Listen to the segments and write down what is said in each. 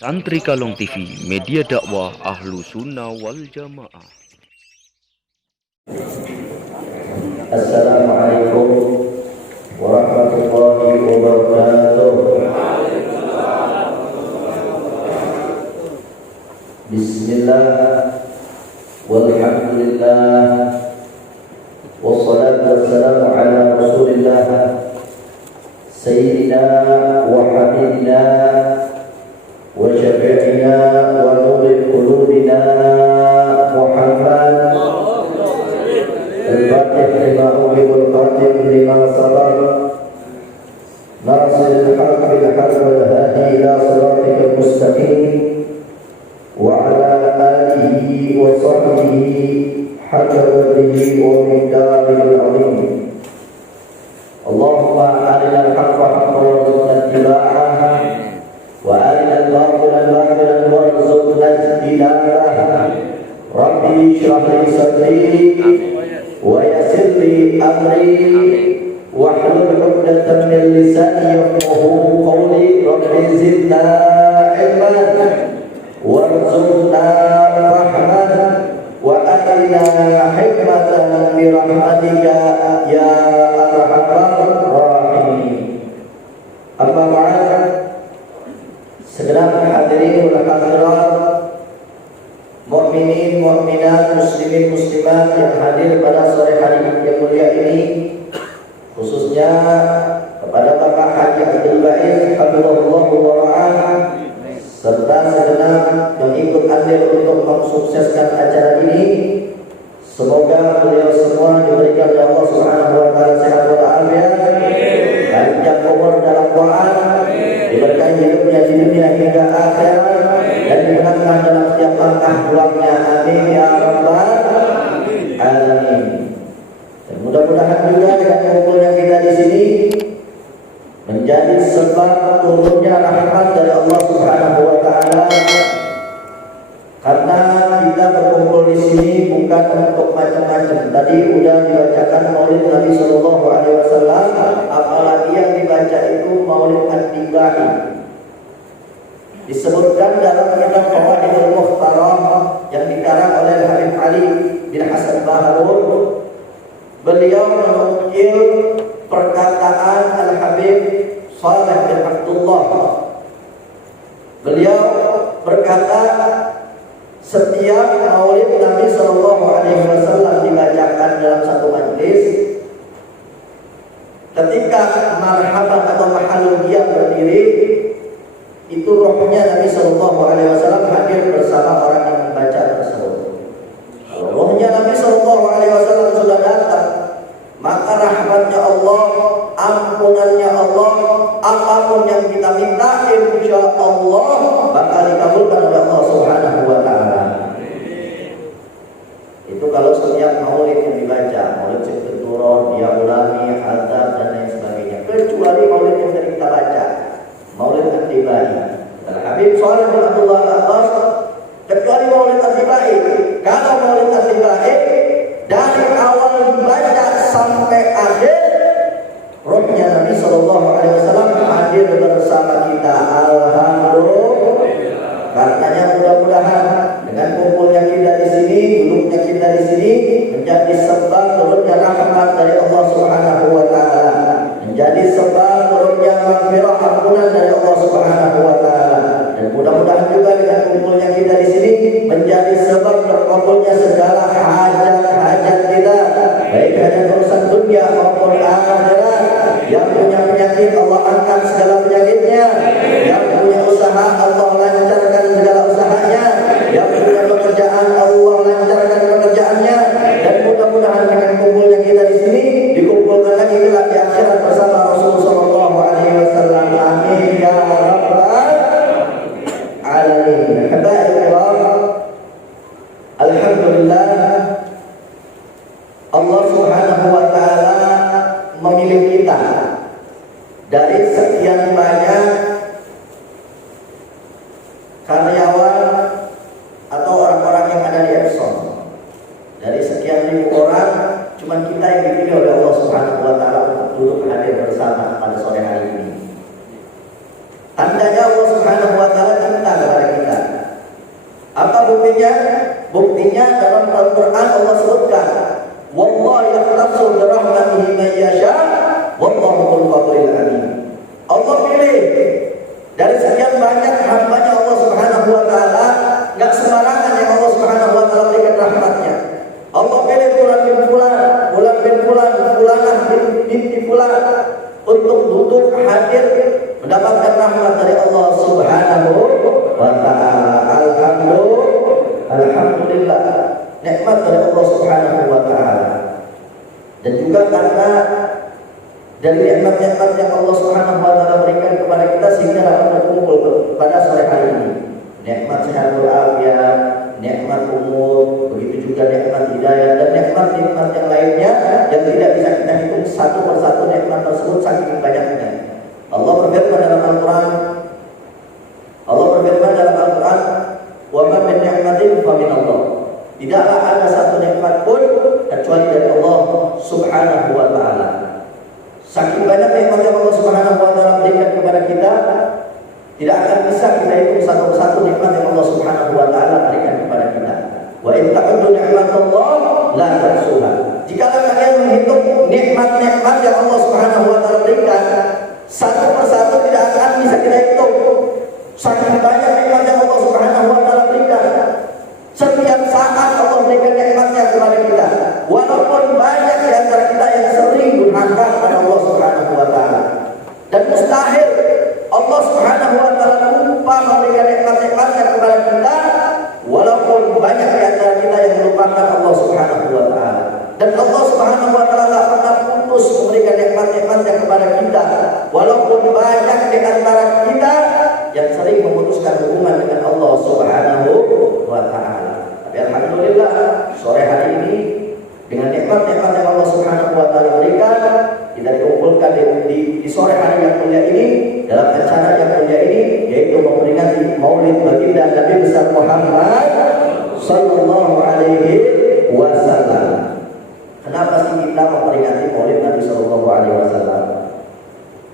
Santri Kalong TV, media dakwah Ahlu Sunnah wal Jamaah. Assalamualaikum warahmatullahi wabarakatuh. Bismillah, walhamdulillah, wassalatu wassalamu ala rasulillah, sayyidina wa habibina wa syafi'ina wa nuril qulubina Muhammad al-fatih lima uhibul khatib lima sabar nasiril haq bil haq wal hadi ila siratikal mustaqim wa ala alihi wa sahbihi hatta qadrihi wa miqdarihil azim. Allahumma arina al-haqqa haqqan warzuqna ittiba'ah wa arina al-batila batilan warzuqna ijtinabah. Rabbi shrah li sadri wa yassir li amri wahlul 'uqdatam min lisani yafqahu qawli. Rabbi zidna ilman warzuqna rahman wa atina hikmatan bi rahmatika ya arhamar rahimin. Amma ba'd. Segenap hadirin wal hadirat, mukminin mukminat, muslimin muslimat yang hadir pada sore hari yang mulia ini, khususnya kepada Bapak Haji Abdul Ba'id hafizahullah wa ra'ah, serta segenap pengikut andil untuk mensukseskan acara ini. Semoga beliau semua diberikan oleh Allah Subhanahu wa taala sehat walafiat, panjang umur dalam taat, diberkahi hidupnya di dunia hingga akhirat, dan dimenangkan dalam setiap langkah pulangnya. Amin ya rabbal alamin. Dan mudah-mudahan juga dengan kumpulnya kita di sini menjadi sebab turunnya rahmat dari Allah Subhanahu wa taala, karena kita berkumpul di sini bukan untuk macam-macam. Tadi sudah dibacakan Maulid Nabi Sallallahu Alaihi Wasallam, apalagi yang dibaca itu Maulid An-Nibahi. Disebutkan dalam kitab Fawaidul Mukhtaram yang dikarang oleh Habib Ali bin Hasan Baharul, beliau menukil perkataan Al-Habib Saleh bin Abdullah. Beliau berkata, setiap Maulid Nabi Sallallahu Alaihi Wasallam dibacakan dalam satu majlis, ketika marhaban atau mahaludiyah berdiri, itu rohnya Nabi Sallallahu Alaihi Wasallam hadir bersama orang yang membaca tersebut. Kalau rohnya Nabi Sallallahu Alaihi Wasallam sudah datang, maka rahmatnya Allah, ampunannya Allah, apapun yang kita minta, insya Allah bakal dikabulkan oleh Allah Subhanahu wa taala. Itu kalau setiap maulid yang dibaca, maulid Sibturon, Diaulami, Azab dan lain sebagainya. Kecuali maulid yang tadi kita baca, Maulid An-Nibahi. Habib Saleh bin Abdullah Al-Abbas, kecuali Maulid An-Nibahi. Kalau Maulid An-Nibahi dari awal dibaca sampai akhir, rohnya Nabi Sallallahu Alaihi Wasallam hadir bersama kita. Alhamdulillah. Karenanya mudah-mudahan dengan kumpulnya kita di sini, duduknya kita di sini, menjadi sebab turunnya rahmat dari Allah Subhanahu wa taala, menjadi sebab turunnya maghfirah, ampunan dari Allah Subhanahu wa taala. Dan mudah-mudahan juga dengan kumpulnya kita di sini menjadi sebab terkabulnya segala hajat-hajat kita, baik hajat urusan dunia maupun akhirat. Yang punya penyakit Allah angkat segala penyakitnya, yang punya usaha Allah lancarkan segala usahanya, yang punya pekerjaan Allah lancarkan pekerjaannya. Dan mudah-mudahan dengan kumpulnya kita di sini dikumpulkan lagi kelak di akhirat bersama Rasulullah Sallallahu Alaihi Wasallam. Amin ya rabbal alamin. Alhamdulillah, Allah Subhanahu wa taala memilih kita dari sekian banyak karyawan atau orang-orang yang ada di Epson. Dari sekian ribu orang, cuma kita yang dipilih oleh Allah Subhanahu wa taala untuk duduk hadir bersama pada sore hari ini. Tandanya Allah Subhanahu wa taala cinta kepada Buktinya dalam Al-Quran Allah sebutkan, wallahu yakhtassu bi rahmatihi man yasha wallahu dzul fadlil alim. Allah pilih dari sekian banyak hamba-Nya Allah Subhanahu wa taala, enggak sembarangan yang Allah Subhanahu wa taala berikan rahmatnya. Allah pilih fulan bin fulan, fulanah binti fulan untuk duduk hadir mendapatkan rahmat dari Allah Subhanahu wa taala. Alhamdulillah, nikmat dari Allah Subhanahu wa taala. Dan juga karena dari nikmat-nikmat yang Allah Subhanahu wa taala berikan kepada kita sehingga dapat berkumpul pada sore hari ini. Nikmat sehatul afiat, nikmat umur, begitu juga nikmat hidayah dan nikmat-nikmat yang lainnya yang tidak bisa kita hitung satu persatu nikmat tersebut saking banyaknya. Allah berfirman dalam Al-Quran, wa ma min ni'matin fa min Allah. Tidaklah ada satu nikmat pun kecuali dari Allah Subhanahu wa taala. Saking banyak nikmat yang Allah Subhanahu wa taala berikan kepada kita, tidak akan bisa kita hitung satu persatu nikmat yang Allah Subhanahu wa taala berikan kepada kita. Wa in ta'uddu ni'matallah la tuhsuha. Jika kalian menghitung nikmat-nikmat yang Allah Subhanahu wa taala berikan, satu persatu tidak akan bisa kita hitung. Saking banyak nikmat yang Allah Subhanahu wa taala berikan. Setiap saat Allah berikan nikmatnya kepada kita. Walaupun banyak di antara kita yang sering durhaka kepada Allah Subhanahu wa taala. Dan mustahil Allah Subhanahu wa taala lupa memberikan nikmat-nikmatnya kepada kita, walaupun banyak di antara kita yang melupakan Allah Subhanahu wa taala. Dan Allah Subhanahu wa taala tak pernah putus memberikan nikmat-nikmatnya kepada kita, walaupun banyak di antara kita yang sering memutuskan hubungan dengan Allah Subhanahu wa taala. Tapi alhamdulillah, sore hari ini dengan nikmat-nikmat yang Allah Subhanahu wa taala berikan, kita dikumpulkan di sore hari yang mulia ini dalam acara yang mulia ini, yaitu memperingati Maulid baginda Nabi besar Muhammad sallallahu alaihi wasallam. Kenapa sih kita memperingati Maulid Nabi sallallahu alaihi wasallam?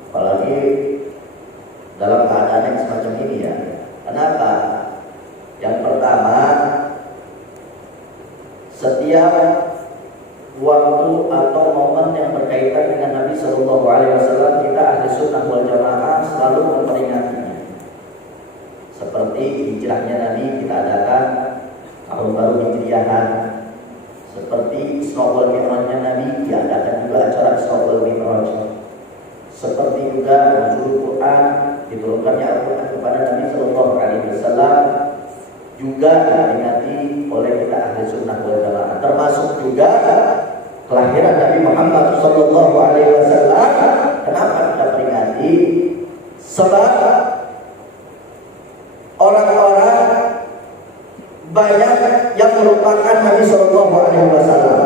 Apalagi dalam keadaan yang semacam ini ya. Kenapa? Yang pertama, setiap waktu atau momen yang berkaitan dengan Nabi Sallallahu Alaihi Wasallam, kita ahli sunnah wal jamaah selalu memperingatinya. Seperti hijrahnya Nabi kita adakan tahun baru Hijriahan. Seperti Isra wal Mi'rajnya Nabi diadakan juga acara Isra wal Mi'raj. Seperti juga nuzul Quran, diturunkannya Al-Quran kepada Nabi Sallallahu Alaihi Wasallam, juga diperingati oleh kita ahli sunnah wal jamaah. Termasuk juga kelahiran Nabi Muhammad Sallallahu Alaihi Wasallam. Kenapa kita peringati? Sebab orang-orang banyak yang melupakan Nabi Sallallahu Alaihi Wasallam,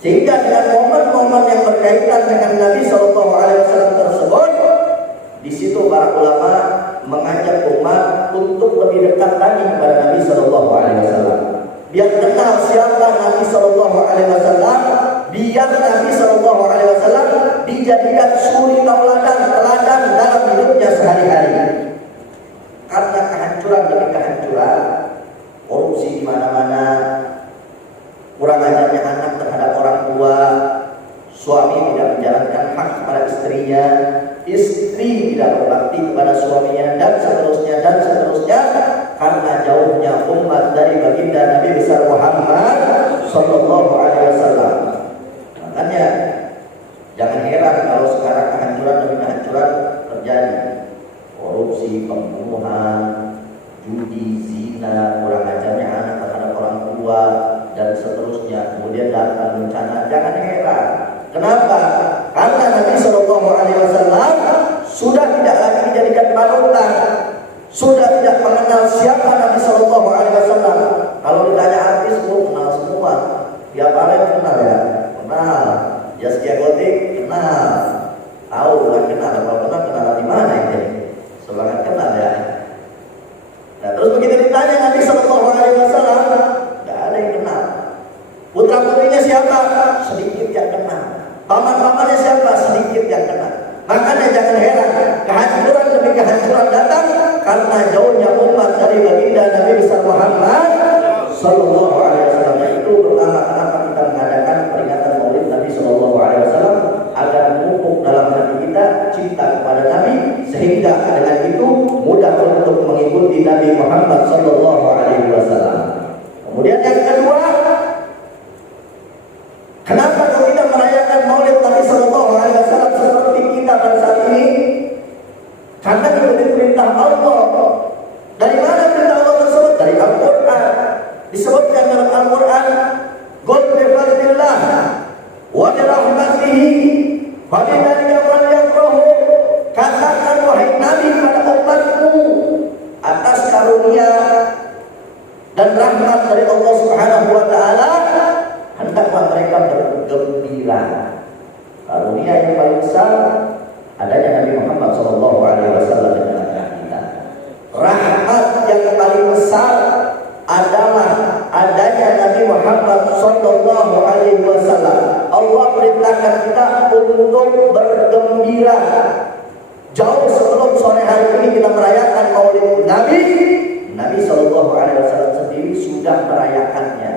sehingga dengan momen-momen yang berkaitan dengan Nabi Sallallahu Alaihi Wasallam tersebut, di situ para ulama mengajak umat untuk lebih dekat lagi kepada Nabi Sallallahu Alaihi Wasallam, biar kenal siapa Nabi Sallallahu Alaihi Wasallam, biar Nabi Sallallahu Alaihi Wasallam dijadikan suri tauladan dalam hidupnya sehari-hari. Karena kehancuran demi kehancuran, korupsi di mana-mana, kurang ajarnya anak terhadap orang tua, suami tidak menjalankan hak kepada istrinya, istri tidak berbakti kepada suaminya, dan seterusnya, karena jauhnya umat dari baginda Nabi besar Muhammad Sallallahu Alaihi Wasallam. Makanya jangan heran kalau sekarang kehancuran demi kehancuran terjadi. Korupsi, pembunuhan, judi, zina, kurang ajarnya anak terhadap orang tua, dan seterusnya. Kemudian datang bencana. Jangan heran. Kenapa? Karena Nabi Sallallahu Alaihi Wasallam sudah tidak lagi dijadikan panutan, sudah tidak mengenal siapa Nabi Sallallahu Alaihi Wasallam. Kalau ditanya artis, kenal semua. Dia paling kenal ya, kenal. Zaskia Gotik kenal. Tahu bukan kenal, kalau kenal di mana ini? Semangat kenal ya. Nah, terus begitu ditanya Nabi Sallallahu Alaihi Wasallam, nggak ada yang kenal. Putra putrinya siapa? Sedikit yang kenal. Paman-pamannya siapa? Sedikit yang kenal. Makanya jangan heran, kehancuran demi kehancuran datang karena jauhnya umat dari baginda Nabi besar Muhammad cinta kepada Nabi, sehingga dengan itu mudah untuk mengikuti Nabi Muhammad sallallahu alaihi wasallam. Kemudian yang kedua, kenapa kita merayakan Maulid Nabi sallallahu alaihi wasallam seperti kita pada saat ini? Karena itu perintah Allah. Dari mana perintah Allah tersebut? Dari Al-Quran. Disebutkan dalam Al-Quran, "Qul bi fadlillah wa bi rahmatihi fa bidzalika falyafrahu." Katakan wahai Nabi pada umatmu, atas karunia dan rahmat dari Allah Subhanahu wa taala hendaklah mereka bergembira. Karunia yang paling besar adanya Nabi Muhammad sallallahu alaihi wasallam di tengah kita. Rahmat yang paling besar adalah adanya Nabi Muhammad sallallahu alaihi wasallam. Allah perintahkan kita untuk bergembira. Jauh sebelum sore hari ini kita merayakan Maulid Nabi, Nabi sallallahu alaihi wasallam sendiri sudah merayakannya.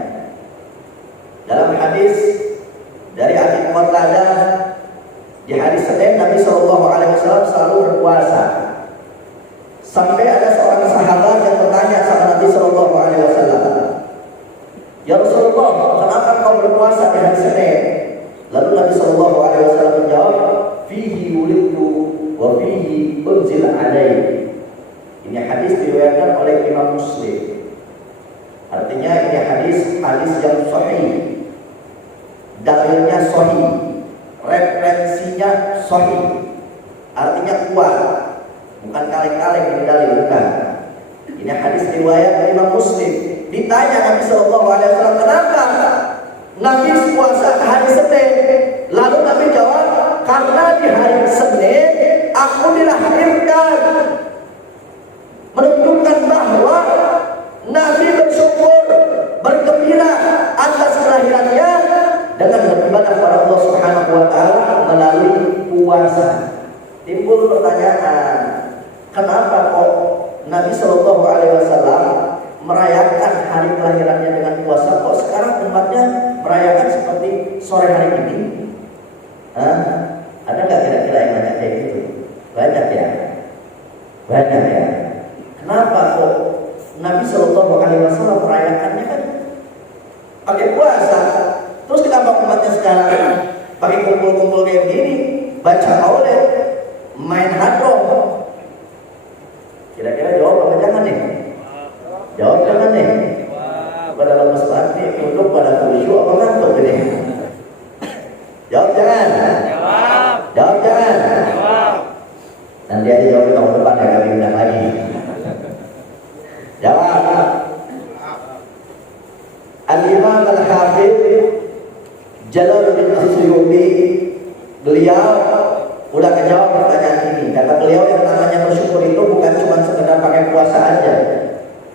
Dalam hadis dari Abi Qatadah, di hari Senin Nabi sallallahu alaihi wasallam selalu berpuasa. Sampai ada seorang sahabat yang bertanya sama Nabi sallallahu alaihi wasallam, "Ya Rasulullah, kenapa kau berpuasa di hari Senin?" Lalu Nabi sallallahu alaihi wasallam menjawab, "Fihi wulidtu wa fihi unzila alaihi." Ini hadis diriwayatkan oleh Imam Muslim. Artinya ini hadis yang sahih. Dalilnya sahih. Referensinya sahih. Artinya kuat. Bukan kaleng-kaleng ini dalil, bukan. Ini hadis riwayat Imam Muslim. Ditanya Nabi sallallahu alaihi wasallam, "Kenapa Nabi puasa hari Senin?" Lalu Nabi jawab, "Karena di hari Senin aku dilahirkan." Menunjukkan bahwa Nabi bersyukur, bergembira atas kelahirannya dengan beribadah kepada Allah Subhanahu wa taala melalui puasa. Timbul pertanyaan, kenapa kok Nabi sallallahu alaihi wasallam merayakan hari kelahirannya dengan puasa, kok sekarang umatnya merayakan seperti sore hari ini? Ada nggak kira-kira yang nanya kayak gitu? Banyak ya? Banyak ya? Kenapa kok Nabi sallallahu alaihi wasallam merayakannya kan pakai puasa? Terus kenapa umatnya sekarang pakai kumpul-kumpul kayak begini, baca maulid, main hadroh? Kira-kira jawab apa jangan nih? Jawab jangan nih. Pada lemes banget untuk pada khusyuk apa ngantuk ini? Jawab jangan. Jawab jangan. Nanti aja jawab tahun depan ya, kami undang lagi. Jawab. Al-Imam Al-Hafidh Jalaluddin As-Suyuti, beliau udah menjawab pertanyaan ini. Kata beliau, yang namanya bersyukur itu bukan cuma sekedar pakai puasa aja.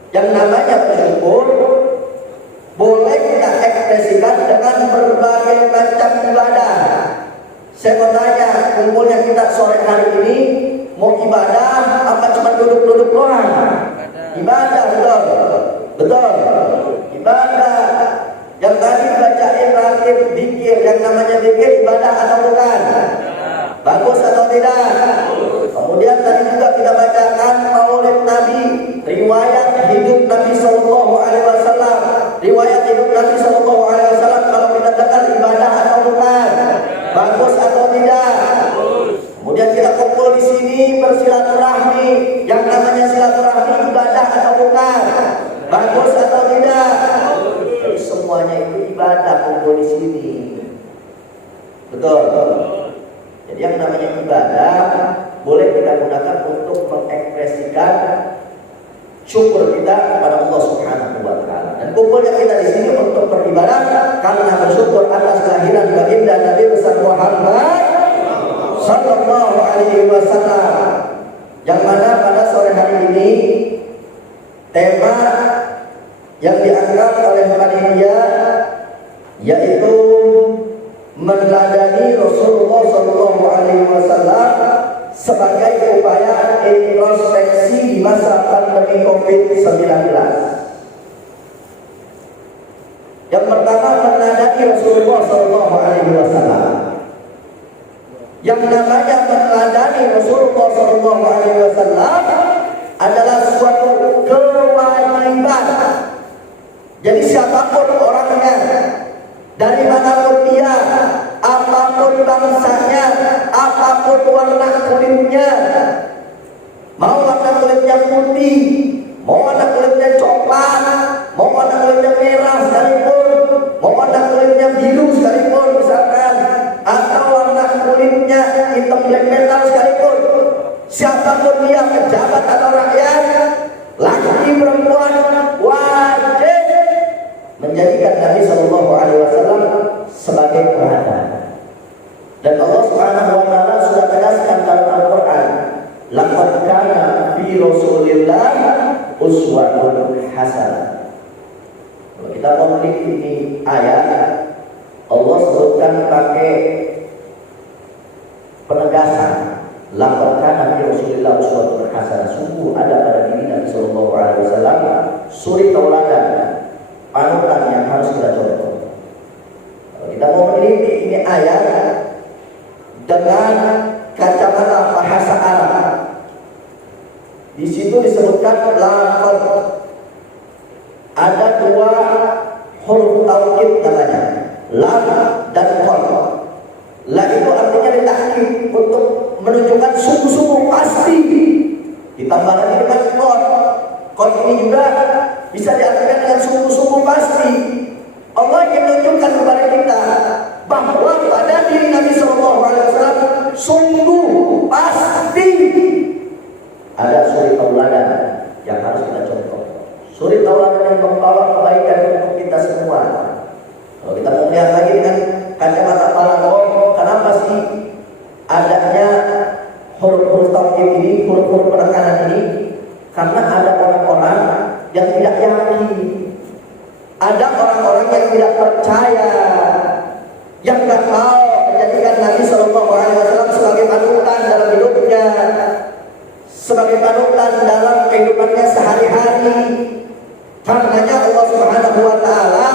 Yang namanya bersyukur boleh kita ekspresikan dengan berbagai macam ibadah. Saya mau tanya, kumpulnya kita sore hari ini mau ibadah apa cuma duduk-duduk doang? Ibadah, betul. Betul. Ibadah. Yang tadi bacain rakib zikir, yang namanya zikir ibadah atau bukan? Bagus atau tidak? Kemudian tadi juga kita bacakan Maulid Nabi, riwayat hidup Nabi sallallahu alaihi wasallam. Riwayat hidup Nabi sallallahu alaihi wasallam kalau kita dengar ibadah atau bukan? Bagus atau tidak? Kemudian kita kumpul di sini bersilaturahmi, yang namanya silaturahmi ibadah atau bukan? Bagus atau tidak? Jadi semuanya itu ibadah kumpul di sini. Betul. Jadi yang namanya ibadah boleh kita gunakan untuk mengekspresikan syukur kita kepada Allah Subhanahu wa taala. Dan kumpulnya kita di sini untuk beribadah karena bersyukur atas kelahiran baginda Nabi besar Muhammad sallallahu alaihi wasallam. Yang mana pada sore hari ini tema yang diangkat oleh panitia yaitu meneladani Rasulullah sallallahu alaihi wasallam sebagai upaya introspeksi di masa pandemi Covid-19. Yang pertama, meneladani Rasulullah sallallahu alaihi wasallam. yang namanya meneladani Rasulullah SAW adalah suatu kewajiban. Jadi siapapun orangnya, dari manapun dia, apapun bangsanya, apapun warna kulitnya, mau warna kulitnya putih, mau warna kulitnya coklat, mau warna kulitnya merah sekalipun, mau warna kulitnya biru sekalipun misalkan, atau warna kulitnya hitam black metal sekalipun, siapapun dia, pejabat atau rakyat, laki perempuan, wajib menjadikan Nabi Shallallahu Alaihi Wasallam sebagai teladan. Dan Allah Subhanahu Wa Taala sudah tegaskan dalam Al-Quran, laqad kana fi Rasulillah uswatun hasanah. Kalau kita mau melihat ini ayat, Allah sebutkan pakai penegasan, laqad kana fi Rasulillah uswatun hasanah. Sungguh ada pada diri Nabi Shallallahu Alaihi Wasallam suri tauladan, panutan yang harus kita contoh. Kalau kita mau meneliti ini ayat dengan kacamata bahasa Arab, di situ disebutkan lafaz, ada dua huruf taukid namanya, lam dan qad. La itu artinya ditakkid untuk menunjukkan sungguh-sungguh pasti. Ditambah lagi dengan qad. Qad ini juga bisa diartikan dengan sungguh-sungguh pasti. Allah ingin menunjukkan kepada kita bahwa pada diri Nabi Sallallahu Alaihi Wasallam sungguh pasti ada suri tauladan yang harus kita contoh. Suri tauladan yang membawa kebaikan untuk kita semua. Kalau kita mau lihat lagi dengan kacamata balaghah, kenapa sih adanya huruf-huruf taukid ini, huruf-huruf penekanan ini? Karena ada orang-orang yang tidak yakin, ada orang-orang yang tidak percaya, yang tidak mau menjadikan Nabi Shallallahu Alaihi Wasallam sebagai panutan dalam hidupnya, sebagai panutan dalam kehidupannya sehari-hari. Karenanya Allah Subhanahu Wa Taala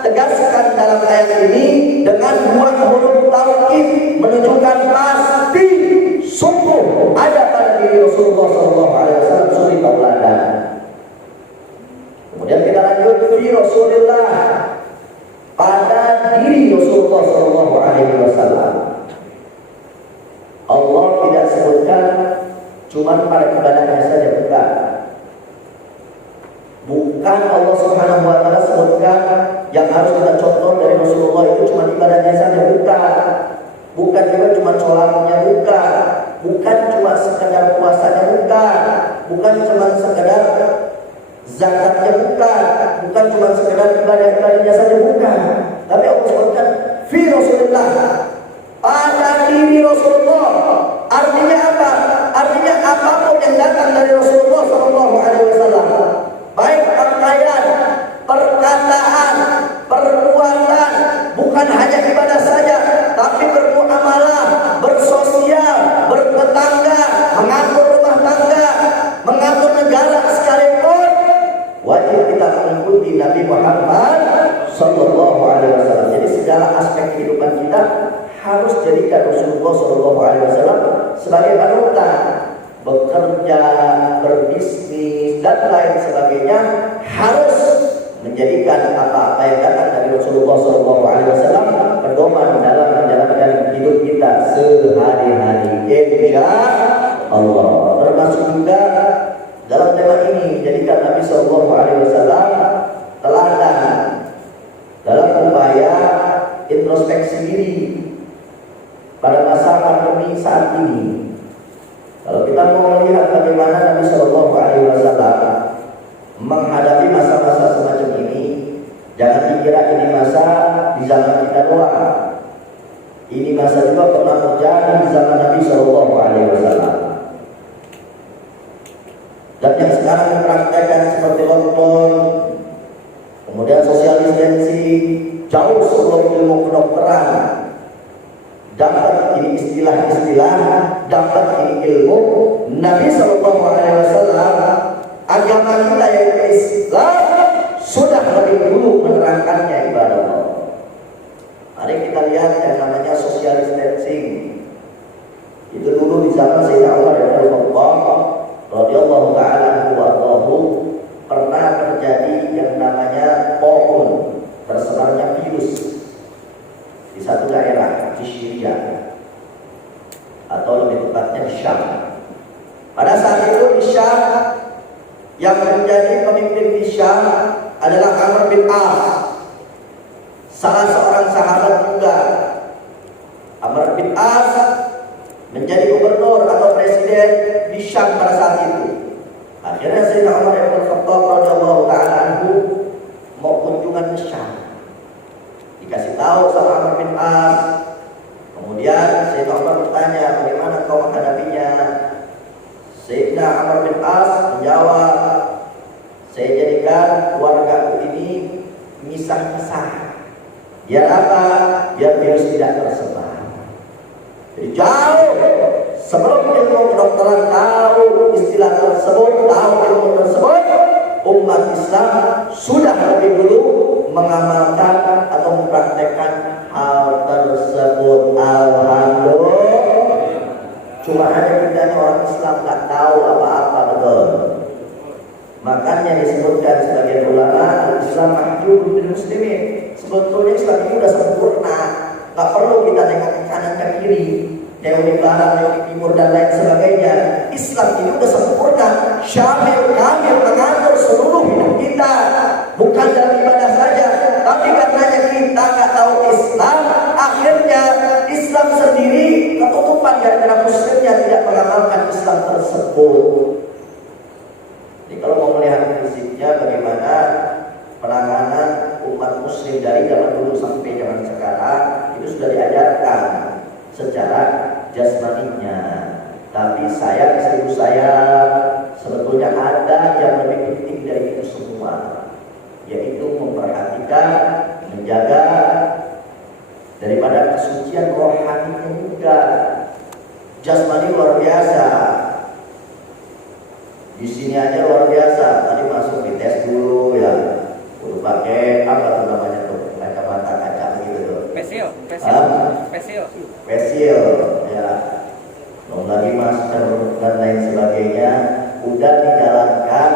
tegaskan dalam ayat ini dengan dua huruf taukid menunjukkan pasti sungguh ada pada diri Rasulullah Shallallahu Alaihi Wasallam suri tauladan. Kemudian kita lanjut fi Rasulullah, pada diri Rasulullah Shallallahu Alaihi Wasallam. Allah tidak sebutkan cuma pada ibadahnya saja, bukan. Bukan Allah Subhanahu Wa Taala sebutkan yang harus kita contoh dari Rasulullah itu cuma ibadahnya saja, bukan. Bukan juga cuma sholatnya, bukan. Bukan cuma sekedar puasanya, bukan. Bukan cuma sekedar zakatnya, bukan. Bukan cuma sekedar ibadah-ibadahnya saja, bukan. Tapi Allah sebutkan fi Rasulullah, pada diri Rasulullah. Artinya apa? Artinya apapun yang datang dari Rasulullah Sallallahu Alaihi Wasallam, baik pakaian, perkataan, perbuatan, bukan hanya ibadah saja, tapi bermuamalah, bersosial, bertetangga, mengatur rumah tangga, mengatur negara sekalipun, wajib kita mengikuti Nabi Muhammad Sallallahu Alaihi Wasallam. Jadi segala aspek kehidupan kita harus jadikan Rasulullah Sallallahu Alaihi Wasallam sebagai panutan. Bekerja, berbisnis, dan lain sebagainya harus menjadikan apa-apa yang datang dari Rasulullah Sallallahu Alaihi Wasallam pedoman dalam menjalankan hidup kita sehari-hari. Insya Allah. Termasuk juga dalam tema ini menjadikan Nabi Sallallahu Alaihi Wasallam teladan dalam upaya introspeksi diri pada masa pandemi saat ini. Kalau kita mau melihat bagaimana Nabi Shallallahu Alaihi Wasallam menghadapi masa-masa semacam ini, jangan dikira ini masa di zaman kita doang. Ini masa juga pernah terjadi di zaman Nabi Shallallahu Alaihi Wasallam. Dan yang sekarang dipraktekkan seperti lockdown, kemudian social distancing, jauh sebelum ilmu kedokteran dapat ini istilah-istilah, dapat ini ilmu, Nabi Sallallahu Alaihi Wasallam, agama kita yaitu Islam sudah lebih dulu menerangkannya ibadah Allah. Mari kita lihat yang namanya social distancing. Itu dulu di zaman Sayyidina Umar bin Khattab radhiyallahu taala anhu pernah terjadi yang namanya Taun, tersebarnya virus di satu daerah di Syria atau lebih tepatnya di Syam. Pada saat itu di Syam yang menjadi pemimpin di Syam adalah Amr bin As, salah seorang sahabat juga. Amr bin As menjadi gubernur atau presiden di Syam pada saat itu. Akhirnya Sayyidina Umar bin Khattab radhiyallahu taala anhu mau kunjungan ke Syam. Dikasih tahu sama Amr bin As. Kemudian Sayyidina Umar bertanya, bagaimana kau menghadapinya? Sayyidina Amr bin As menjawab, saya jadikan keluargaku ini misah-misah. Biar apa? Biar virus tidak tersebar. Jadi jauh sebelum ilmu kedokteran tahu istilah tersebut, tahu ilmu tersebut, umat Islam sudah lebih dulu mengamalkan atau mempraktekkan hal tersebut. Alhamdulillah. Cuma hanya kita orang Islam tak tahu apa-apa, betul. Makanya disebutkan sebagai ulama Islam mahjub bil muslimin. Sebetulnya Islam itu sudah sempurna. Tak perlu kita tengok ke kanan ke kiri, tengok di barat, tengok di timur dan lain sebagainya. Islam ini sudah sempurna, syamil, kamil, mengatur seluruh hidup kita. Bukan dalam ibadah saja, tapi karenanya kita nggak tahu Islam, akhirnya Islam sendiri ketutupan gara-gara muslimnya tidak mengamalkan Islam tersebut. Jadi kalau mau melihat fisiknya bagaimana penanganan umat muslim dari zaman dulu sampai zaman sekarang, itu sudah diajarkan secara jasmaninya. Tapi saya, seribu saya, sebetulnya ada yang lebih penting dari itu semua, yaitu memperhatikan, menjaga daripada kesucian rohaninya juga. Jasmani luar biasa. Di sini aja luar biasa. Tadi masuk di tes dulu ya. Udah pakai apa tuh namanya tuh? Kacamata kaca gitu tuh. Facial ya. Belum lagi masker dan lain sebagainya. Udah dijalankan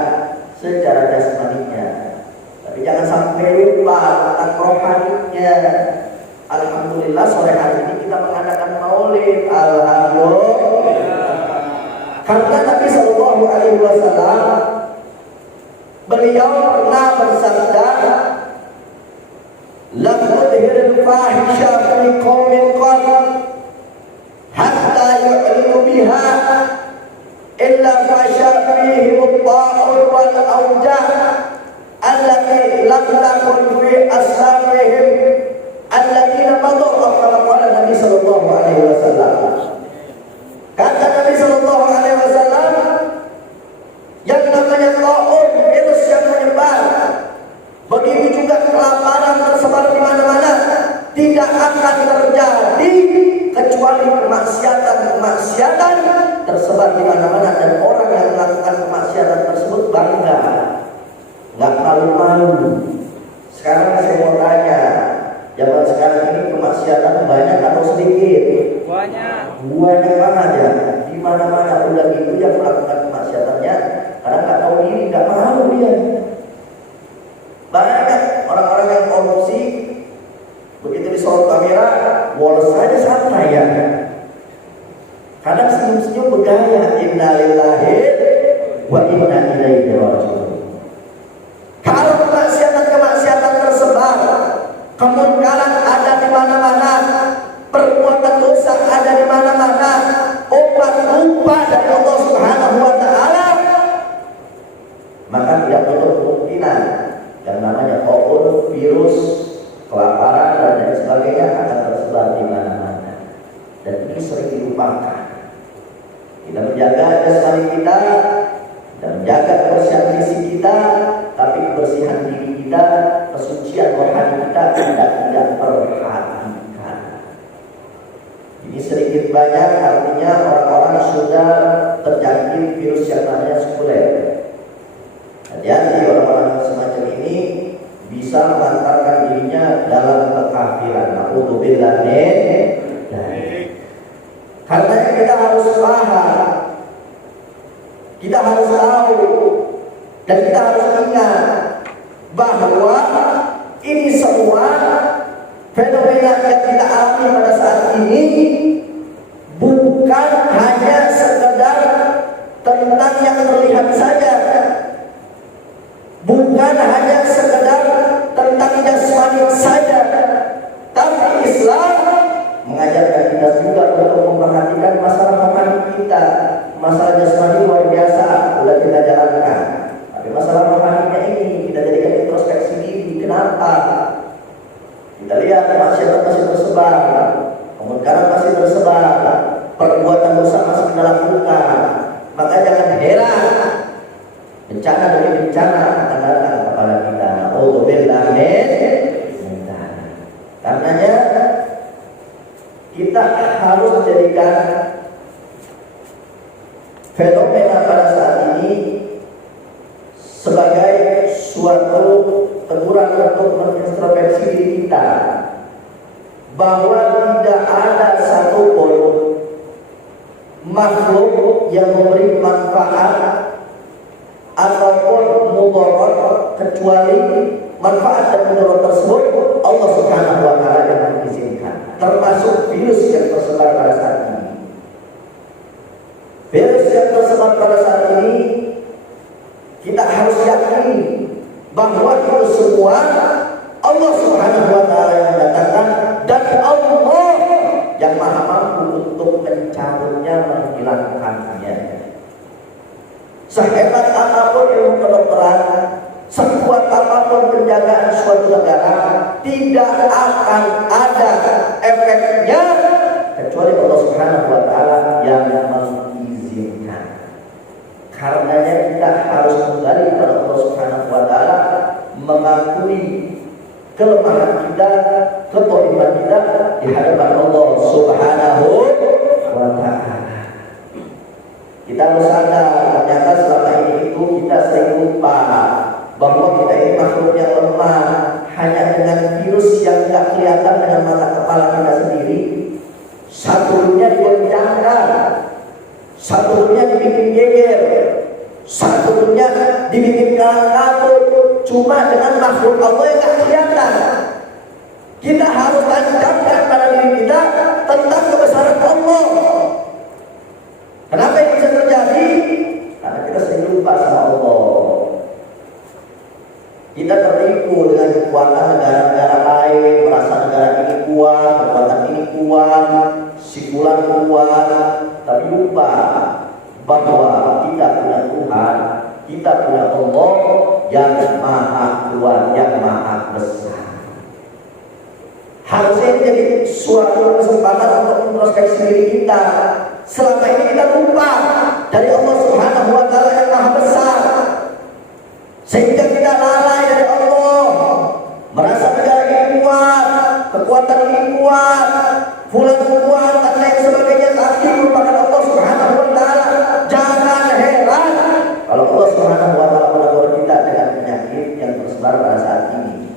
secara jasmaninya. Tapi jangan sampai lupa tentang rohaninya. Alhamdulillah sore hari ini kita mengadakan maulid. Alhamdulillah. Karena Nabi Sallallahu Alaihi Wasallam beliau pernah bersabda, "Lam tudhiril fahisha fi qaumin qad hatta yu'linu biha illa fasha fihim at-ta'un wal awja' allati lam takun fi aslafihim alladziina madu." Kata Nabi Sallallahu Alaihi Wasallam. Kata Nabi Sallallahu Alaihi Wasallam, yang namanya taun, virus yang menyebar, begitu juga kelaparan tersebar di mana-mana, tidak akan terjadi kecuali kemaksiatan tersebar di mana-mana, dan orang yang melakukan kemaksiatan tersebut bangga, nggak malu-malu. Sekarang saya mau tanya, zaman sekarang ini kemaksiatan banyak atau sedikit? Banyak banget ya. Di mana-mana udah gitu yang melakukan kemaksiatannya, karena nggak tahu diri, nggak malu dia. Banyak orang-orang yang korupsi, begitu disorot kamera, woles saja santai ya. Kadang senyum-senyum bergaya, inna lillahi wa inna ilaihi raji'un. Kalau kemaksiatan tersebar, kemungkaran ada di mana-mana, perbuatan dosa ada di mana-mana, umat lupa dari Allah Subhanahu wa taala, maka tidak menutup kemungkinan yang namanya COVID, virus, kelaparan dan lain sebagainya akan tersebar di mana-mana. Dan ini sering dilupakan. Kita menjaga jasmani kita dan menjaga kebersihan fisik kita, tapi kebersihan diri kita, kesucian rohani kita tidak perhatikan. Ini sedikit banyak artinya orang-orang sudah terjangkit virus yang namanya sekuler. Hati-hati orang-orang semacam ini bisa mengantarkan dirinya dalam kekafiran. Na'udzubillah min dzalik. Karena kita harus paham, kita harus tahu, dan kita harus ingat bahwa ini semua fenomena yang kita alami pada saat ini bukan hanya sekedar tentang yang terlihat saja, bukan hanya sekedar tentang jasmani saja, tapi Islam mengajarkan kita juga untuk memperhatikan masalah rohani kita. Masalah jasmani luar biasa sudah kita jalankan, tapi masalah rohaninya ini kita jadikan introspeksi diri. Kenapa? Kita lihat maksiat masih tersebar, kemungkaran masih tersebar, perbuatan dosa masih kita lakukan. Maka jangan heran bencana demi bencana akan datang kepada kita. Na'udzubillah min dzalik. Karenanya kita harus jadikan fenomena pada saat ini sebagai suatu teguran untuk mengintrospeksi diri kita, bahwa tidak ada satupun makhluk yang memberi manfaat ataupun mudarat kecuali manfaat dan mudarat tersebut Allah Subhanahu wa taala yang mengizinkan, termasuk virus yang tersebar pada saat ini. Virus yang tersebar pada saat ini, kita harus yakini bahwa itu semua Allah Subhanahu wa taala yang mendatangkan, dan Allah yang maha mampu untuk mencabutnya, menghilangkannya. Sehebat apapun ilmu kedokteran, sekuat apapun penjagaan suatu negara, tidak akan ada efeknya kecuali Allah Subhanahu wa taala yang mengizinkan. Karenanya kita harus kembali kepada Allah Subhanahu wa taala, mengakui kelemahan kita, kebodohan kita di hadapan Allah Subhanahu wa taala. Kita harus sadar ternyata selama ini itu kita sering lupa bahwa kita ini makhluk yang lemah. Hanya dengan virus yang tidak kelihatan dengan mata kepala kita sendiri, satu dunia digoncangkan, satu dunia dibikin geger, satu dunia dibikin kalang kabut cuma dengan makhluk Allah yang tidak kelihatan. Kita harus tancapkan pada diri kita tentang kebesaran Allah. Kenapa ini bisa terjadi? Karena kita sering lupa sama Allah. Kita tertipu dengan kekuatan negara-negara lain, merasa negara ini kuat, kekuatan ini kuat, si fulan kuat, tapi lupa bahwa kita punya Tuhan, kita punya Allah yang maha kuat, yang maha besar. Harusnya ini jadi suatu kesempatan untuk introspeksi diri kita. Selama ini kita lupa dari Allah Subhanahu wa taala yang maha besar, sehingga kita lalai dari Allah, merasa negara ini kuat, kekuatan ini kuat, fulan kuat, dan lain sebagainya. Tapi merupakan Allah Subhanahu wa taala. Jangan heran kalau Allah Subhanahu wa taala menegur kita dengan penyakit yang tersebar pada saat ini,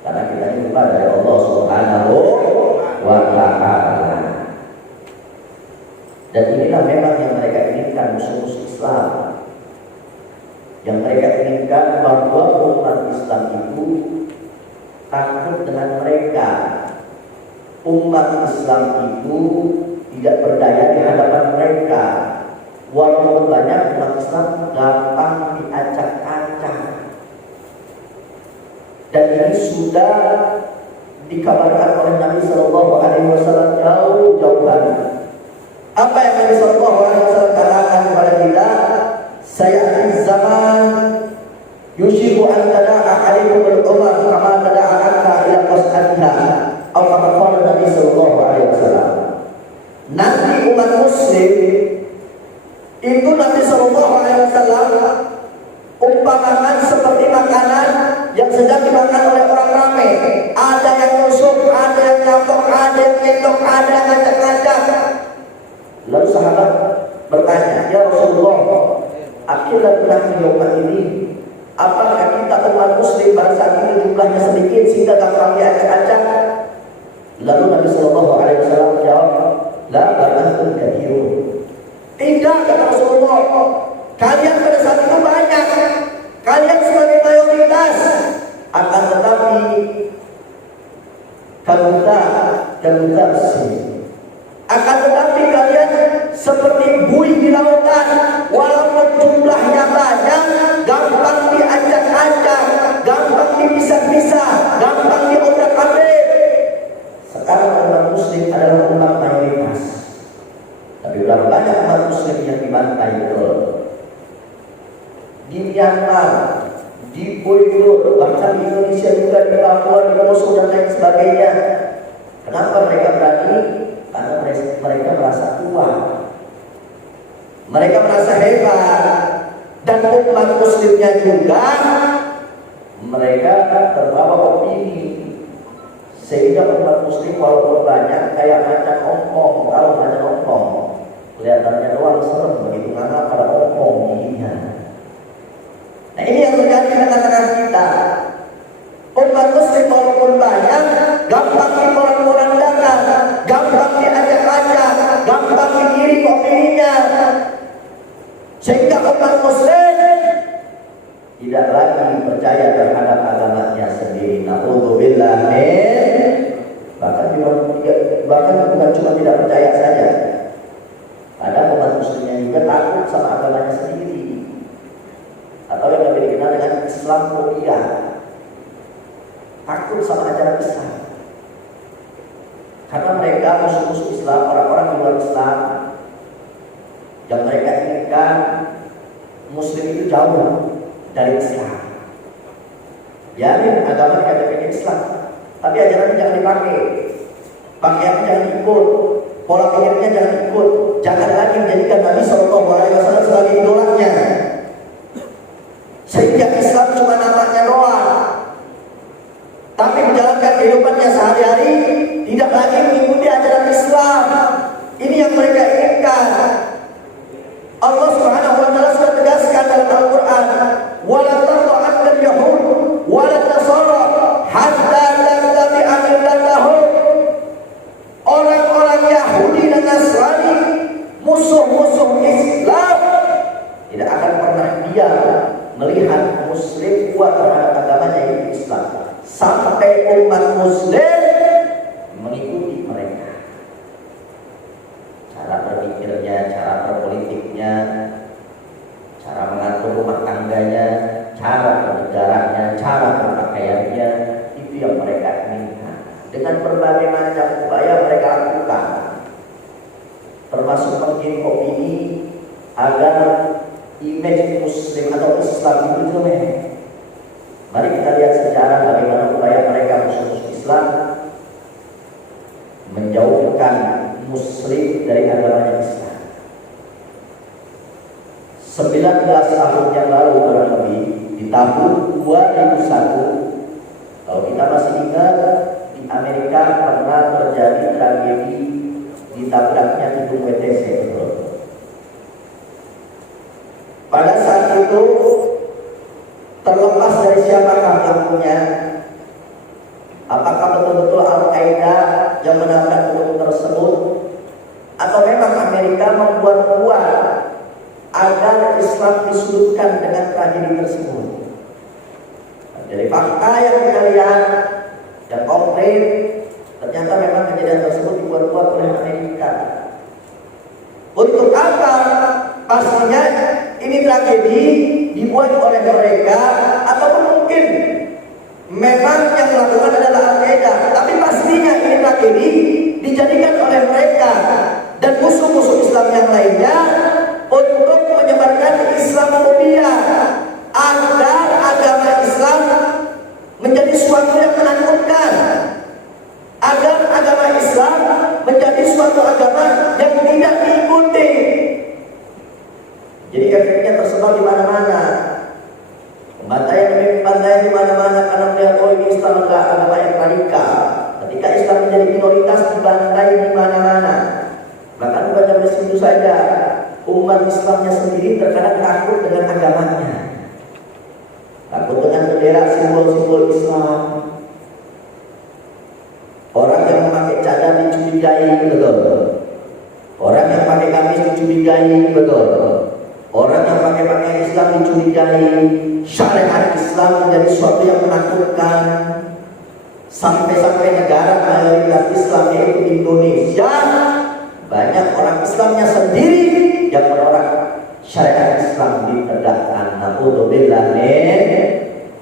karena kita lupa dari Allah Subhanahu wa taala. Dan inilah memang yang mereka inginkan musuh-musuh Islam. Yang mereka inginkan bahwa umat Islam itu takut dengan mereka. Umat Islam itu tidak berdaya di hadapan mereka. Walaupun banyak umat Islam gampang diacak-acak. Dan ini sudah dikabarkan oleh Nabi Sallallahu Alaihi Wasallam jauh-jauh hari. Apa yang Nabi Sallallahu Alaihi Wasallam katakan kepada kita? Saya zaman yushiku an tada'a alaikum al-umar kama tada'a anka ila qas'atiha, atau kama qala Nabi Sallallahu Alaihi Wasallam. Nanti umat muslim itu Nabi Sallallahu Alaihi Wasallam umpamakan seperti makanan yang sedang dimakan oleh orang ramai. Ada yang nusuk, ada yang nyapok, ada yang gendong, ada yang ngajak-ngajak. Lalu sahabat bertanya, ya Rasulullah, akhirnya yauman ini, apakah kita umat muslim pada saat ini jumlahnya sedikit sehingga gampang diacak-acak? Lalu Nabi Sallallahu Alaihi Wasallam menjawab, la ba'athun kathirun. Tidak, kata Rasulullah, kalian pada saat itu banyak, kalian sebagai mayoritas, akan tetapi kabuta sih. Akan tetapi kalian seperti buih di lautan, walaupun jumlahnya banyak, gampang diacak-acak, gampang dipisah-pisah, gampang diobrak-abrik. Sekarang umat muslim adalah umat mayoritas, tapi berapa banyak umat muslim yang dibantai betul. Di Myanmar, di Uyghur, bahkan di Indonesia juga, di Papua, di Poso dan lain sebagainya. Kenapa mereka berani? Karena mereka merasa kuat, mereka merasa hebat, dan umat muslimnya juga mereka terbawa opini, sehingga umat muslim walaupun banyak kayak macan ompong. Kalau macan ompong kelihatannya doang serem, begitu karena pada ompong giginya. Nah, ini yang terjadi di tengah-tengah kita. Umat muslim walaupun banyak, gampang diporak-porandakan, gampang diacak-acak, gampang digiring opininya, sehingga umat muslim tidak lagi percaya terhadap agamanya sendiri. Na'udzubillah min, bahkan bukan cuma tidak percaya saja, ada umat muslimnya juga takut sama agamanya sendiri, atau yang lebih dikenal dengan Islamophobia, takut sama ajaran Islam. Karena mereka musuh-musuh Islam, orang-orang di luar Islam, yang mereka inginkan muslim itu jauh dari Islam. Yakin agama dikatakan Islam, tapi ajarannya jangan dipakai, pakaiannya jangan ikut, pola pikirnya jangan ikut, jangan lagi menjadikan Nabi SAW sebagai idolanya, sehingga Islam cuma namanya doang, tapi menjalankan kehidupannya sehari-hari tidak lagi mengikuti ajaran Islam. Ini yang mereka inginkan. Allah Subhanahu wa taala sudah tegaskan dalam Al-Qur'an, "Wa la ta'tal yahud wa la nasara hatta tattabi'a millatahum." Orang-orang Yahudi dan Nasrani, musuh-musuh Islam, tidak akan pernah diam melihat muslim kuat terhadap agamanya yaitu Islam, sampai umat muslim mengikuti mereka. Cara berpikirnya, cara berpolitiknya, cara mengatur rumah tangganya, cara bernegaranya, cara berpakaiannya, itu yang mereka inginkan. Dengan berbagai macam upaya mereka lakukan, termasuk menggiring opini agar image muslim atau Islam itu jelek. Mari kita lihat sejarah bagaimana upaya mereka musuh-musuh Islam menjauhkan muslim dari agamanya Islam. 19 tahun yang lalu kurang lebih, di tahun 2001, kalau kita masih ingat, di Amerika pernah terjadi tragedi ditabraknya gedung WTC. Pada saat itu, terlepas dari siapakah pelakunya, apakah betul-betul Al-Qaeda yang menabrak gedung tersebut, atau memang Amerika membuat-buat agar Islam disudutkan dengan tragedi tersebut. Jadi fakta yang kita lihat dan konkret, ternyata memang kejadian tersebut dibuat-buat oleh Amerika. Untuk apa? Pastinya ini tragedi dibuat oleh mereka, ataupun mungkin memang yang melakukan adalah Al-Qaeda, tapi pastinya ini tragedi dijadikan oleh mereka dan musuh-musuh Islam yang lainnya untuk menyebarkan Islamophobia, agar agama Islam menjadi suatu yang menakutkan, agar agama Islam menjadi suatu agama yang tidak diikuti. Jadi efeknya tersebar di mana-mana. Pembantaian demi pembantaian di mana-mana karena melihat oh ini Islam adalah agama yang radikal. Ketika Islam menjadi minoritas, dibantai di mana-mana. Bahkan bukan sampai situ saja, umat Islamnya sendiri terkadang takut dengan agamanya, takut dengan bendera simbol-simbol Islam. Orang yang memakai cadar dicurigai, betul. dicurigai, betul. Orang yang pakai pakaian Islam dicurigai, syariat Islam menjadi sesuatu yang menakutkan. Sampai-sampai negara mayoritas Islam yaitu Indonesia, banyak orang Islamnya sendiri yang menolak syariat Islam ditegakkan. Naudzubillah.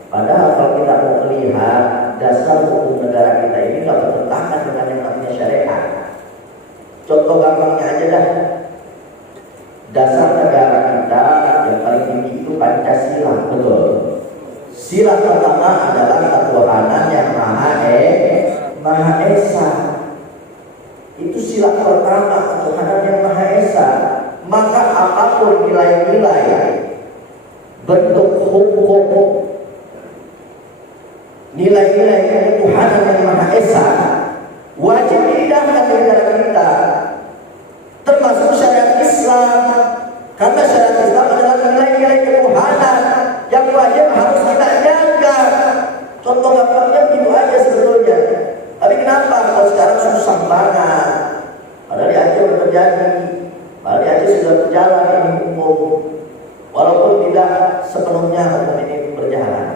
Padahal kalau kita mau melihat dasar hukum negara kita ini tidak bertentangan dengan yang namanya syariat. Contoh gampangnya aja dah. Dasar negara kita yang paling tinggi itu Pancasila, betul. Sila pertama adalah ketuhanan yang Maha Esa. Itu sila pertama, ketuhanan yang Maha Esa. Maka apapun nilai-nilai bentuk hukum, nilai-nilai ketuhanan yang Maha Esa wajib diindahkan di negara kita, termasuk syariat Islam. Karena syariat Islam adalah nilai-nilai ketuhanan yang wajib harus kita jaga. Contoh gampangnya begitu aja sebetulnya. Tapi kenapa kalau sekarang susah banget? Padahal di Aceh sudah terjadi, padahal di Aceh sudah berjalan ini hukum, walaupun tidak sepenuhnya hukum ini berjalan.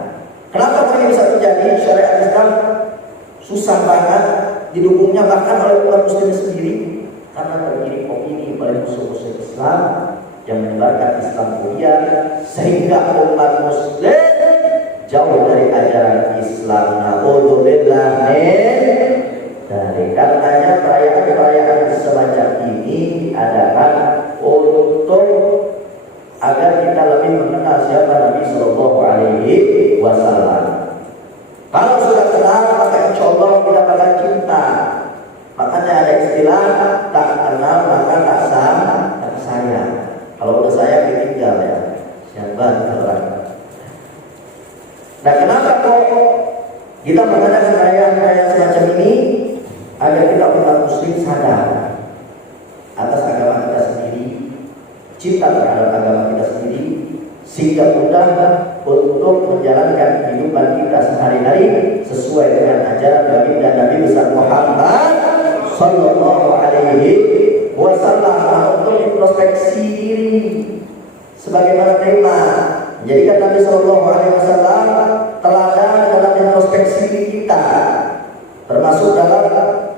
Kenapa ini bisa terjadi? Syariat Islam susah banget didukungnya bahkan oleh umat muslim sendiri, karena terjadi opini oleh musuh-musuh Islam yang menyebarkan Islamophobia sehingga umat muslim jauh dari ajaran Islam. Naudzubillah. Dari karenanya perayaan-perayaan semacam ini diadakan untuk agar kita lebih mengenal siapa Nabi Sallallahu Alaihi Wasallam. Kalau sudah kenal, maka insya Allah kita bakal cinta. Makanya ada istilah tak kenal maka tak sayang. Kalau udah sayang ditinggal ya. Siapa orang? Nah, kenapa kok kita mengadakan perayaan-perayaan semacam ini? Agar kita umat muslim sadar atas agama kita sendiri, cinta terhadap agama kita sendiri, sehingga mudah untuk menjalankan kehidupan kita sehari-hari sesuai dengan ajaran baginda Nabi besar Muhammad Sallallahu Alaihi Wasallam. Untuk introspeksi diri sebagaimana tema menjadikan Nabi Sallallahu Alaihi Wasallam teladan dalam introspeksi diri kita, termasuk dalam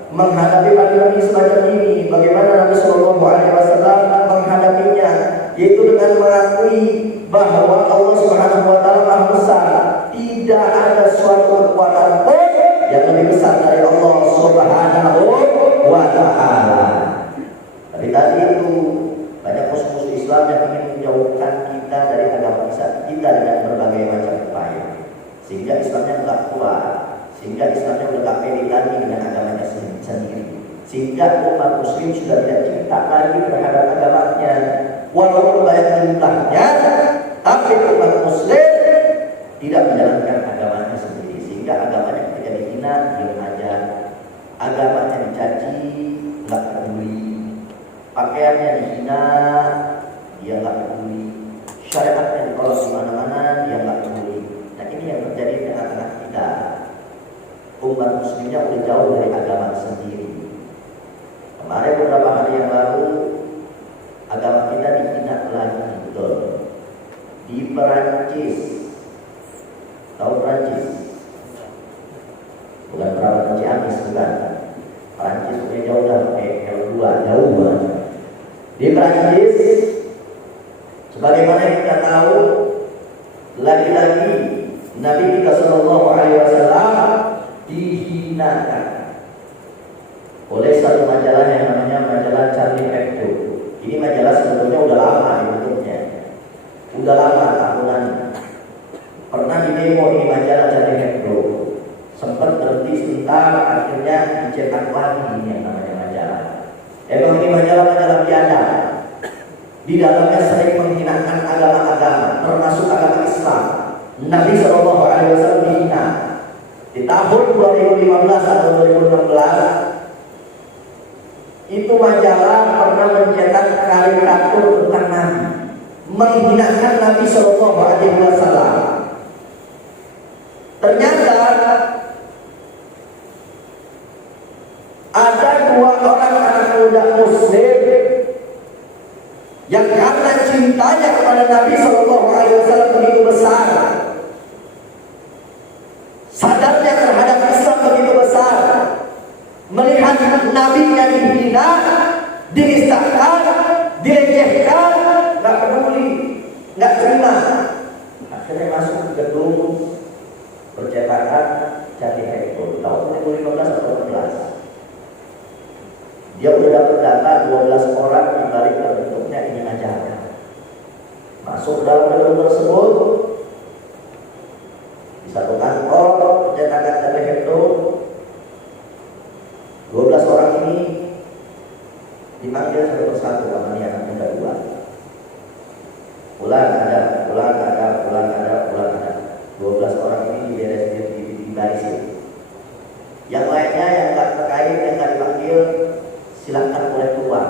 menghadapi pandemi semacam ini. Bagaimana Nabi Sallallahu Alaihi Wasallam menghadapinya, yaitu dengan mengakui bahwa Allah Subhanahu Wa Taala Maha Besar. Tidak ada suatu kekuatan pun yang lebih besar dari Allah Subhanahu Wa Taala. Tapi tadi itu banyak musuh-musuh Islam yang ingin menjauhkan kita dari agama kita dengan berbagai macam upaya, sehingga Islamnya tidak kuat, sehingga Islamnya sudah tak pede lagi dengan agamanya sendiri, sehingga umat muslim sudah tidak cinta lagi terhadap agamanya. Walaupun banyak jumlahnya, tapi umat muslim tidak menjalankan agamanya sendiri, sehingga agamanya ketika dihina diam aja, agamanya dicaci nggak peduli, pakaiannya dihina dia nggak peduli, syariatnya ditolak di mana-mana dia nggak peduli. Nah, ini yang terjadi di tengah-tengah kita. Umat muslimnya udah jauh dari agama sendiri. Kemarin beberapa hari yang lalu agama kita dihina lagi, betul. Di Perancis, tahu Perancis? Bukan Perancis Ciamis, bukan. Perancis udah jauh dah, L2 jauh banget. Di Perancis, sebagaimana kita tahu, lagi-lagi Nabi kita Sallallahu Alaihi Wasallam dihinakan oleh satu majalah yang namanya majalah Charlie Hebdo. Ini majalah sebetulnya udah lama bentuknya, udah lama tahunan. Pernah di demo ini majalah Charlie Hebdo, sempat berhenti sebentar, akhirnya dicetak lagi ini yang namanya majalah. Emang ini majalah-majalah biadab, di dalamnya sering menghinakan agama-agama, termasuk agama Islam. Nabi Sallallahu Alaihi Wasallam dihina. Di tahun 2015 atau 2016 itu majalah pernah mencetak karikatur tentang Nabi, menghinakan Nabi Sallallahu Alaihi Wasallam. Ternyata ada dua orang anak muda muslim yang karena cintanya kepada Nabi Shallallahu Alaihi Wasallam begitu besar, sadarnya terhadap Islam begitu besar, melihat nabinya dihina, dinistakan, dilecehkan, nggak peduli, nggak terima, akhirnya masuk ke gedung percetakan Candi Hektor tahun 2015 atau 16. Dia udah dapat data 12 orang di balik terbentuknya ini ajaran. Masuk dalam gedung tersebut, di satu kantor percetakan Candi Hektor, 12 orang ini dipanggil satu persatu sama dia akan muda dua. Pulang ada. 12 orang ini dibarisin. Yang lainnya yang nggak terkait, yang nggak dipanggil, silahkan boleh keluar.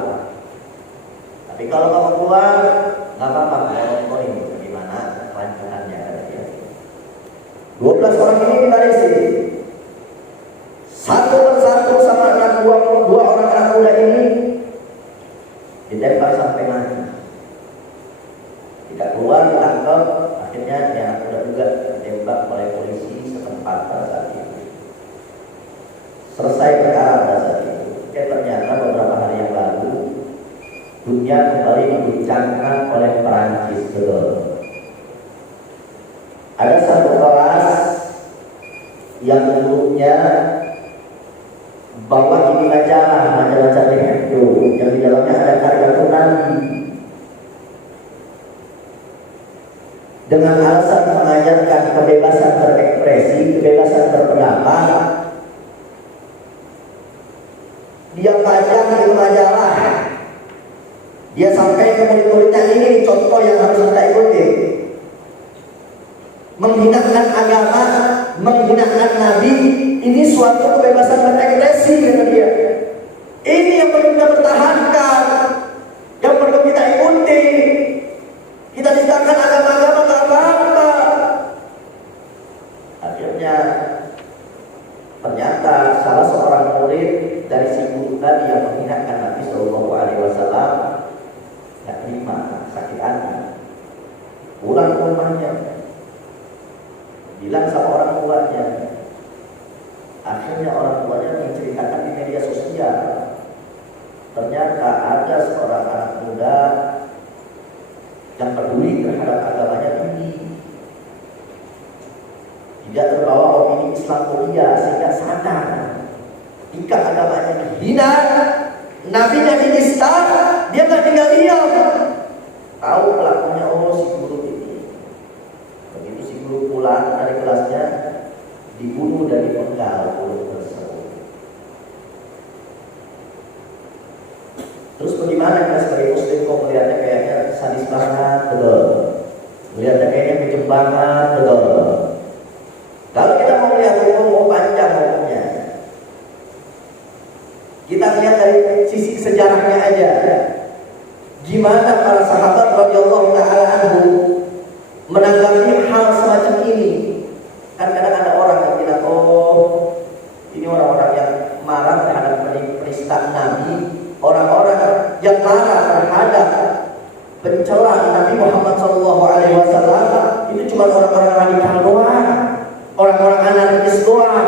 Tapi kalau kamu keluar, nggak apa-apa, mau ini bagaimana kelancarannya kata dia. 12 orang ini dibarisin. Satu persatu sama dua orang anak muda ini ditembak sampai mati. Tidak keluar, ditangkap, akhirnya dia anak muda juga ditembak oleh polisi setempat pada saat itu. Selesai perkara pada saat itu. Ternyata beberapa hari yang lalu dunia kembali diguncangkan oleh Perancis. Ada satu kelas yang dulunya bawa ini majalah Candi Hektor yang di dalamnya ada karya Nabi dengan alasan mengajarkan kebebasan berekspresi, kebebasan berpendapat. Dia pajang di majalah, dia sampai ke murid-muridnya, ini contoh yang harus kita ikuti. Menghinakan agama, menghinakan Nabi, ini suatu kebebasan berekspresi kata dia. Ini yang perlu kita pertahankan, yang perlu kita ikuti. Kita tidakkan agama-agama tak apa-apa. Akhirnya ternyata salah seorang murid dari si guru tadi yang menghinakan Nabi Shallallahu Alaihi Wasallam nggak terima, sakit hati, pulang ke rumahnya, bilang sama orang tuanya. Akhirnya orang tuanya menceritakan di media sosial. Ternyata ada seorang anak muda yang peduli terhadap agamanya tinggi, tidak terbawa opini Islamophobia, sehingga sadar jika agamanya dihina, nabinya dinista, dia nggak tinggal diam. Tahu pelakunya, oh si guru ini. Begitu si guru pulang dari kelasnya, dibunuh dan dipenggal guru tersebut. Terus bagaimana kita sebagai muslim kok melihatnya kayaknya sadis banget, betul. Melihatnya kayaknya kejam banget, betul. Kalau kita mau lihat hukum panjang hukumnya, kita lihat dari sisi sejarahnya aja. Gimana para sahabat radhiyallahu taala anhu menanggapi hal semacam ini. Kan kadang ada orang yang bilang, oh ini orang-orang yang marah terhadap penistaan Nabi, orang-orang yang marah terhadap pencela Nabi Muhammad SAW itu cuma orang-orang radikal doang, orang-orang anarkis doang.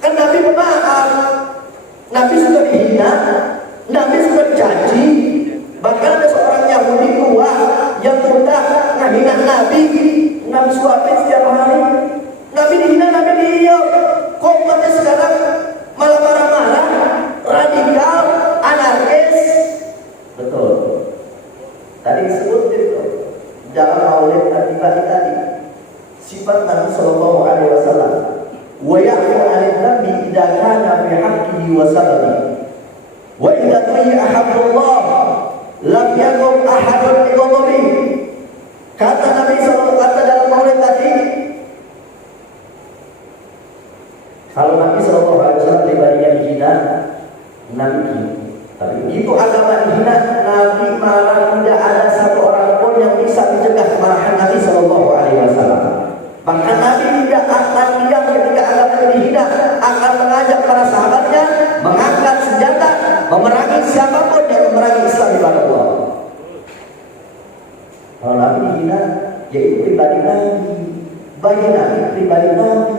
Kan Nabi pemaaf, Nabi sudah dihina, Nabi sudah dicaci. Bahkan ada seorang Yahudi tua yang mudah menghina Nabi, Nabi suapin setiap hari. Nabi dihina, Nabi diam. Kok umatnya sekarang malah marah-marah, radikal, anarkis? Betul. Tadi disebut itu dalam maulid tadi sifat Nabi Sallallahu Alaihi Wasallam. Wa ya'fu 'anil nabi idza kana fi haqqihi wa sababi. Wa idza tayya haqqullah lam yakun ahadun bi ghadabi. Kata Nabi Sallallahu kata dalam maulid tadi, kalau Nabi Sallallahu Alaihi Wasallam pribadinya dihina, Nabi. Tapi begitu agama dihina, Nabi marah, tidak ada satu orang pun yang bisa mencegah kemarahan Nabi Sallallahu Alaihi Wasallam. Bahkan Nabi tidak akan diam ketika agama dihina, akan mengajak para sahabatnya mengangkat senjata, memerangi siapapun yang memerangi Islam di Allah. Madinah yaitu pribadi Nabi, bagi Nabi pribadi Nabi.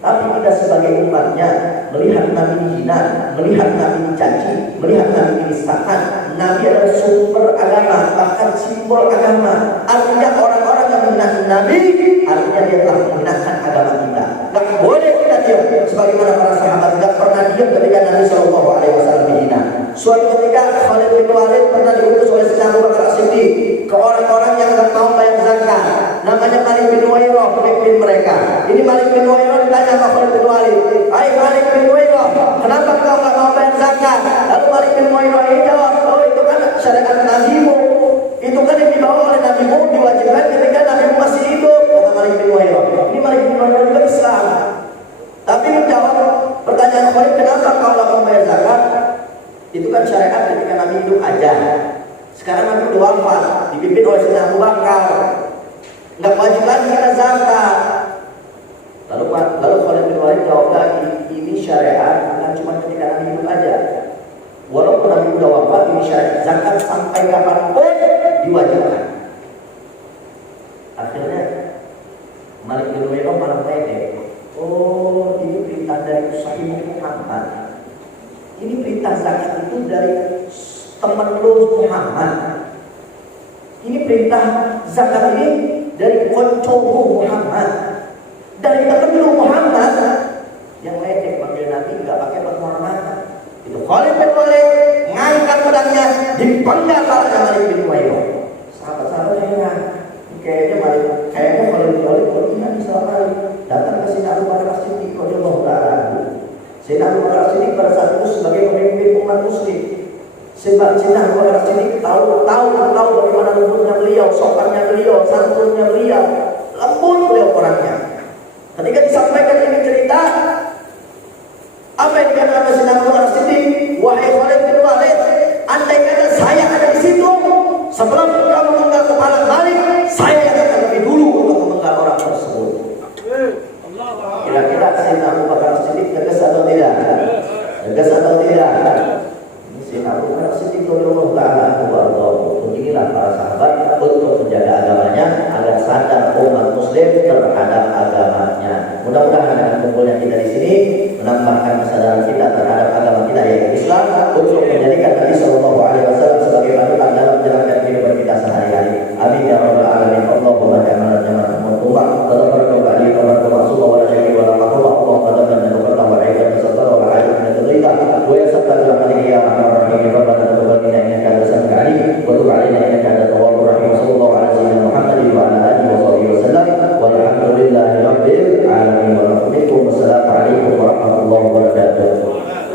Tapi kita sebagai umatnya melihat Nabi dihina, melihat Nabi dicaci, melihat Nabi dinistakan. Nabi adalah sumber agama, bahkan simbol agama. Artinya orang-orang yang menghina Nabi, artinya dia telah menghinakan agama kita. Gak boleh kita diam. Sebagaimana para sahabat gak pernah diam ketika Nabi SAW dihina. Suatu ketika Khalid bin Walid pernah diutus oleh Sayyidina Abu Bakar As-Siddiq ke orang-orang yang gak mau bayar zakat. Namanya Malik bin Wairah, pemimpin mereka. Ini Malik bin Wairah ditanya sama Khalid bin Walid, "Hai Malik bin Wairah, kenapa kau gak mau bayar zakat?" Lalu Malik bin Wairah ini jawab, "Oh, itu kan syariat Nabimu. Itu kan yang dibawa oleh Nabimu, diwajibkan ketika Nabimu masih hidup." Kata Malik bin Wairah. Ini Malik bin Wairah juga Islam, tapi menjawab pertanyaan Khalid, "Kenapa kau gak mau bayar zakat?" Itu kan syariat ketika Nabi hidup aja. Sekarang Nabi udah wafat, dipimpin oleh Sayyidina Abu Bakar. Nggak wajib lagi karena zakat. Lalu Khalid bin Walid jawab lagi, ini syariat bukan cuma ketika Nabi hidup aja. Walaupun Nabi udah wafat, ini syariat zakat sampai kapanpun diwajibkan. Akhirnya Malik bin Wairah malah pede. Oh, ini perintah dari Sahih Muhammad. Ini perintah zakat itu dari teman lu Muhammad. Ini perintah zakat ini dari koncomu Muhammad, dari teman lu Muhammad. Yang ledek panggil Nabi nggak pakai penghormatan. Itu Khalid bin Walid ngangkat pedangnya, dipenggal kepalanya Malik bin Wairah. Sahabat-sahabat heran. Kayaknya Khalid bin Walid kalau ingat Islam datang ke Sayyidina Abu Bakar As-Siddiq radhiyallahu ta'ala. Sayyidina Abu Bakar As-Siddiq pada saat itu sebagai pemimpin umat muslim. Sayyidina Abu Bakar As-Siddiq tahu bagaimana lembutnya beliau, sopannya beliau, santunnya beliau, lembut beliau orangnya. Ketika disampaikan ini cerita, apa yang dikatakan oleh Sayyidina Abu Bakar As-Siddiq? Wahai Khalid bin Walid, andai kata saya ada di situ, sebelum kamu memenggal kepala Malik, saya yang akan lebih dulu untuk memenggal orang tersebut. Kira-kira Sayyidina Abu Bakar As-Siddiq tegas atau tidak? Tegas atau tidak? Sayyidina Abu Bakar As-Siddiq radhiyallahu ta'ala anhu. Beginilah para sahabat untuk menjaga agamanya agar sadar umat muslim terhadap agamanya. Mudah-mudahan dengan kumpulnya kita di sini menambahkan kesadaran kita terhadap agama kita yaitu Islam untuk menjadikan Nabi SAW sebagai panutan dalam menjalankan kehidupan kita sehari-hari.